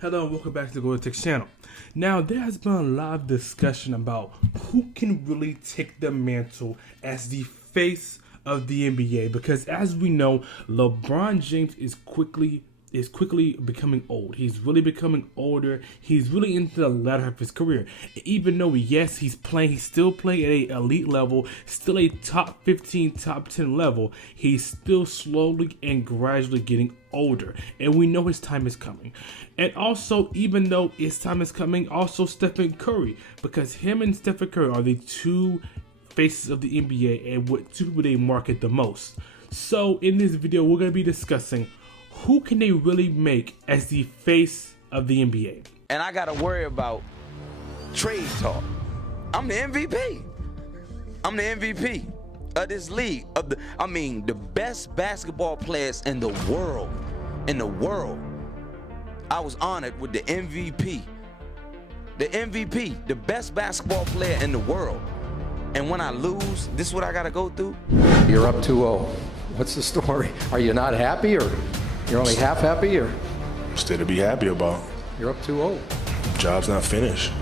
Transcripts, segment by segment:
Hello and welcome back to the Golden Ticks channel. Now, there has been a lot of discussion about who can really take the mantle as the face of the NBA, because as we know, LeBron James is quickly becoming old. He's really becoming older. He's really into the latter of his career. Even though, yes, he's still playing at an elite level, still a top 15, top 10 level, he's still slowly and gradually getting older. And we know his time is coming. And also, even though his time is coming, also Stephen Curry, because him and Stephen Curry are the two faces of the NBA and what two people they market the most. So in this video, we're going to be discussing who can they really make as the face of the NBA? And I got to worry about trade talk. I'm the MVP. I'm the MVP of this league. The best basketball players in the world. I was honored with the MVP. The MVP, the best basketball player in the world. And when I lose, this is what I got to go through. You're up 2-0. What's the story? Are you not happy, or you're only half happy, or? Still to be happy about. You're up 2-0. Job's not finished.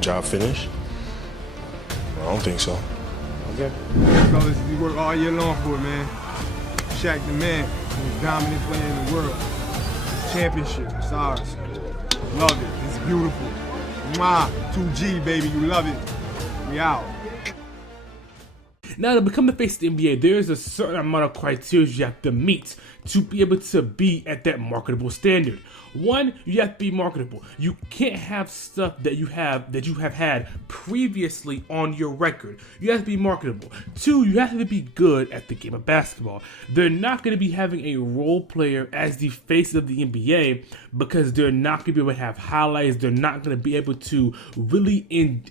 Job finished? I don't think so. Okay. Fellas, we work all year long for it, man. Shaq the man, most dominant player in the world. Championship, it's ours. Love it, it's beautiful. Mwah, 2G, baby, you love it. We out. Now, to become the face of the NBA, there is a certain amount of criteria you have to meet to be able to be at that marketable standard. One, you have to be marketable. You can't have stuff that you have had previously on your record. You have to be marketable. Two, you have to be good at the game of basketball. They're not going to be having a role player as the face of the NBA because they're not going to be able to have highlights. They're not going to be able to really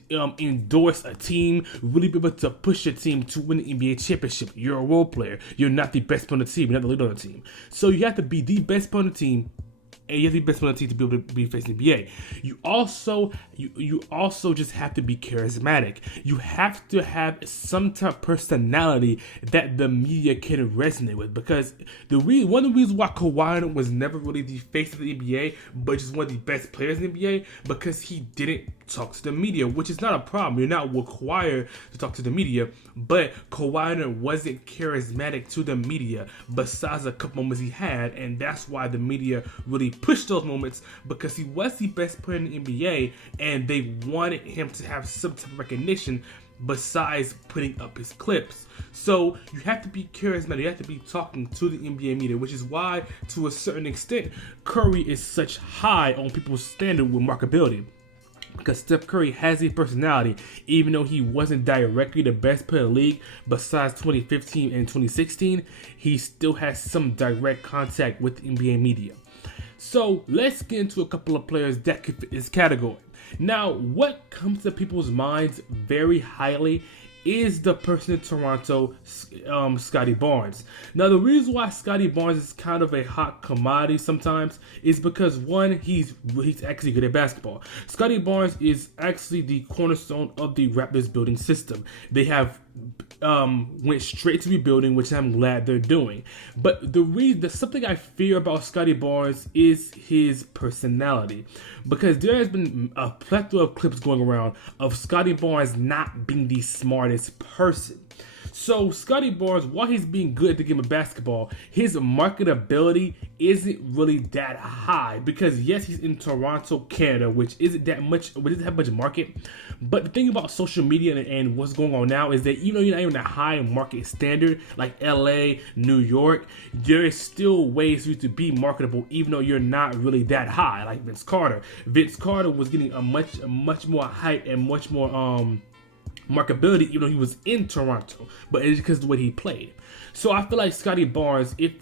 endorse a team, really be able to push a team to win the NBA championship. You're a role player. You're not the best player on the team. You're not the leader on the team. So you have to be the best player on the team, and you have to be the best player on the team to be able to be facing the NBA. You also just have to be charismatic. You have to have some type of personality that the media can resonate with. Because one of the reasons why Kawhi Leonard was never really the face of the NBA, but just one of the best players in the NBA, because he didn't talk to the media, which is not a problem. You're not required to talk to the media, but Kawhi Leonard wasn't charismatic to the media besides a couple moments he had, and that's why the media really pushed those moments, because he was the best player in the NBA and they wanted him to have some type of recognition besides putting up his clips. So you have to be charismatic, you have to be talking to the NBA media, which is why to a certain extent Curry is such high on people's standard with marketability. Because Steph Curry has a personality, even though he wasn't directly the best player in the league besides 2015 and 2016, he still has some direct contact with the NBA media. So let's get into a couple of players that could fit this category. Now, what comes to people's minds very highly is the person in Toronto, Scottie Barnes. Now, the reason why Scottie Barnes is kind of a hot commodity sometimes is because, one, he's actually good at basketball. Scottie Barnes is actually the cornerstone of the Raptors building system. They have went straight to rebuilding, which I'm glad they're doing. But there's something I fear about Scottie Barnes is his personality, because there has been a plethora of clips going around of Scottie Barnes not being the smartest person. So Scottie Barnes, while he's being good at the game of basketball, his marketability isn't really that high, because yes, he's in Toronto, Canada, which isn't have much market. But the thing about social media and what's going on now is that even though you're not even a high market standard like LA, New York, there is still ways for you to be marketable even though you're not really that high, like Vince Carter. Vince Carter was getting a much more hype and much more marketability even though he was in Toronto, but it's because of the way he played. So I feel like Scottie Barnes, if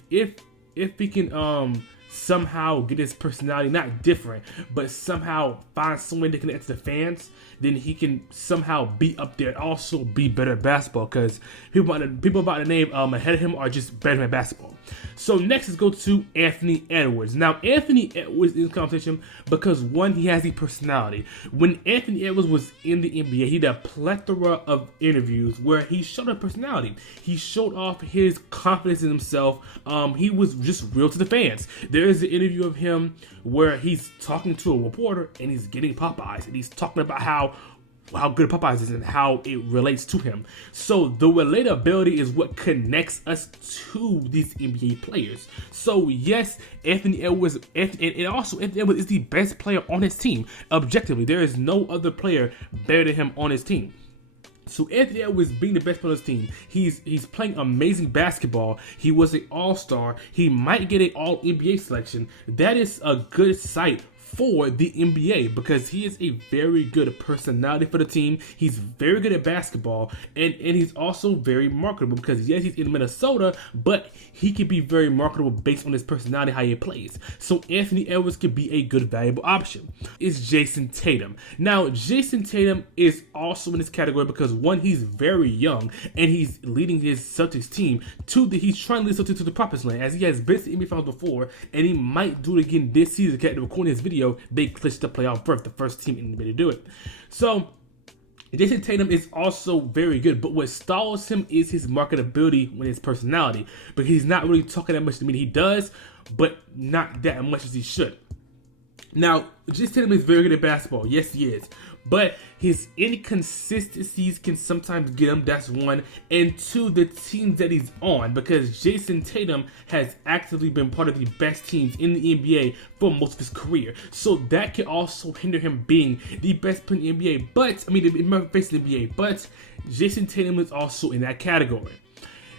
he can somehow get his personality not different, but somehow find some way to connect to the fans, then he can somehow be up there and also be better at basketball, because people about the name ahead of him are just better at basketball. So next, let's go to Anthony Edwards. Now, Anthony Edwards is in competition because, one, he has the personality. When Anthony Edwards was in the NBA, he did a plethora of interviews where he showed a personality. He showed off his confidence in himself. He was just real to the fans. there is an interview of him where he's talking to a reporter and he's getting Popeyes, and he's talking about how good Popeyes is and how it relates to him. So the relatability is what connects us to these NBA players. So yes, Anthony Edwards, and also Anthony Edwards is the best player on his team. Objectively, there is no other player better than him on his team. So Anthony Edwards being the best player on his team, he's playing amazing basketball. He was an all-star. He might get an all-NBA selection. That is a good sight for the NBA because he is a very good personality for the team. He's very good at basketball, and he's also very marketable because yes, he's in Minnesota, but he can be very marketable based on his personality, how he plays. So Anthony Edwards could be a good, valuable option. Is Jason Tatum. Now, Jason Tatum is also in this category because one, he's very young and he's leading his Celtics team. Two, that he's trying to lead Celtics to the promised land as he has been to the NBA Finals before, and he might do it again this season. Recording this video, they clinched the playoff berth, the first team in the NBA to do it. So Jason Tatum is also very good, but what stalls him is his marketability with his personality, because he's not really talking that much to me. He does, but not that much as he should. Now, Jason Tatum is very good at basketball. Yes, he is. But his inconsistencies can sometimes get him. That's one. And two, the teams that he's on. Because Jason Tatum has actively been part of the best teams in the NBA for most of his career. So that can also hinder him being the best player in the NBA. But, the face of the NBA. But Jason Tatum is also in that category.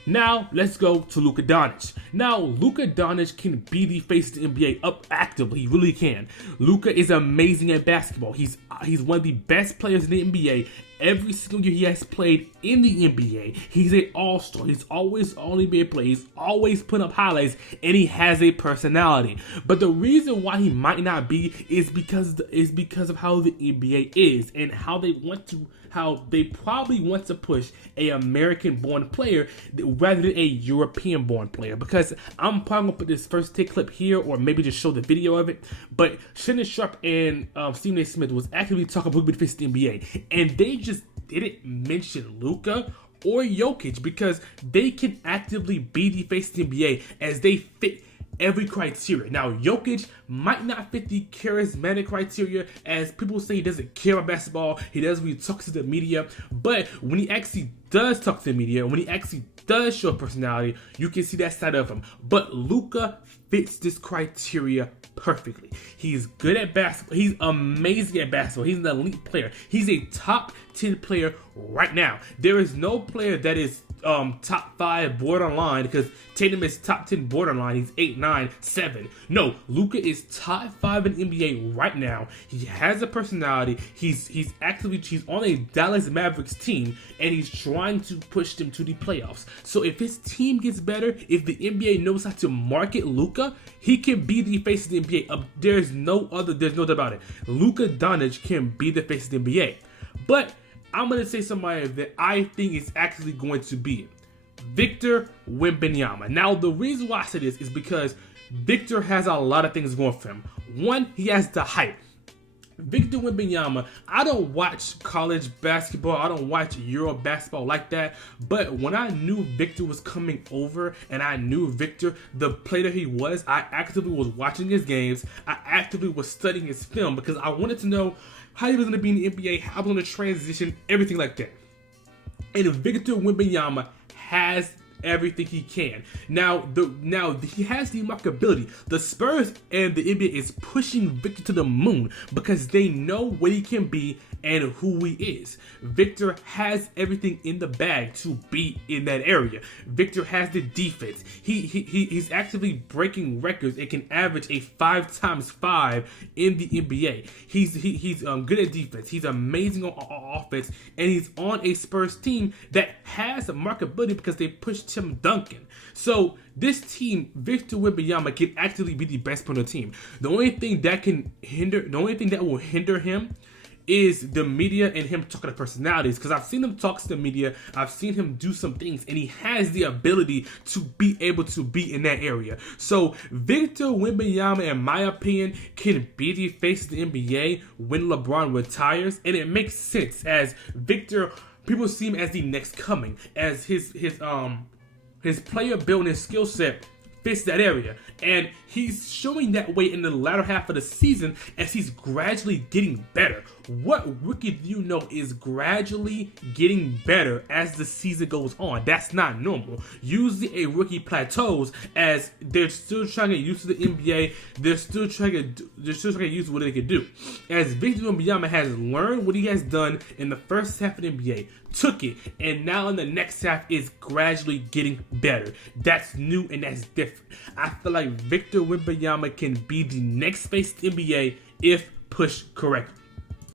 Now, let's go to Luka Doncic. Now, Luka Doncic can be the face of the NBA up actively. He really can. Luka is amazing at basketball. He's one of the best players in the NBA. Every single year he has played in the NBA, he's an all-star. He's always on NBA play. He's always putting up highlights, and he has a personality. But the reason why he might not be is because of how the NBA is and how they probably want to push a American-born player rather than a European-born player. Because I'm probably gonna put this first take clip here, or maybe just show the video of it. But Shannon Sharp and Stephen A. Smith was actually talking about who would face the NBA, and they just didn't mention Luka or Jokic because they can actively be the face of the NBA as they fit every criteria. Now, Jokic might not fit the charismatic criteria, as people say he doesn't care about basketball. He doesn't really talk to the media. But when he actually does talk to the media, when he actually does show personality, you can see that side of him. But Luka fits this criteria perfectly. He's good at basketball. He's amazing at basketball. He's an elite player. He's a top 10 player right now. There is no player that is top 5 borderline, because Tatum is top 10 borderline. He's 8, 9, 7. No, Luka is top 5 in NBA right now. He has a personality. He's on a Dallas Mavericks team, and he's trying to push them to the playoffs. So if his team gets better, if the NBA knows how to market Luka, he can be the face of the NBA. There's no doubt about it. Luka Doncic can be the face of the NBA. But I'm going to say somebody that I think is actually going to be Victor Wembanyama. Now, the reason why I say this is because Victor has a lot of things going for him. One, he has the hype. Victor Wembanyama, I don't watch college basketball, I don't watch Euro basketball like that, but when I knew Victor was coming over and I knew Victor, the player he was, I actively was watching his games, I actively was studying his film because I wanted to know how he was going to be in the NBA, how he was going to transition, everything like that. And Victor Wembanyama has everything he can. Now he has the marketability. The Spurs and the NBA is pushing Victor to the moon because they know what he can be and who he is. Victor has everything in the bag to be in that area. Victor has the defense. He's actively breaking records and can average a 5x5 in the NBA. He's good at defense. He's amazing on offense, and he's on a Spurs team that has a marketability because they pushed Tim Duncan. So this team, Victor Wembanyama, can actually be the best player on the team. The only thing that will hinder him is the media and him talking to personalities, because I've seen him talk to the media, I've seen him do some things, and he has the ability to be able to be in that area. So Victor Wembanyama, in my opinion, can be the face of the NBA when LeBron retires, and it makes sense as Victor, people see him as the next coming, as his player building skill set fits that area. And he's showing that way in the latter half of the season as he's gradually getting better. What rookie do you know is gradually getting better as the season goes on? That's not normal. Usually a rookie plateaus as they're still trying to get used to the NBA. They're still trying to get used to what they can do. As Victor Wembanyama has learned what he has done in the first half of the NBA, took it, and now in the next half is gradually getting better. That's new and that's different. I feel like Victor Wembanyama can be the next face of the NBA if pushed correctly.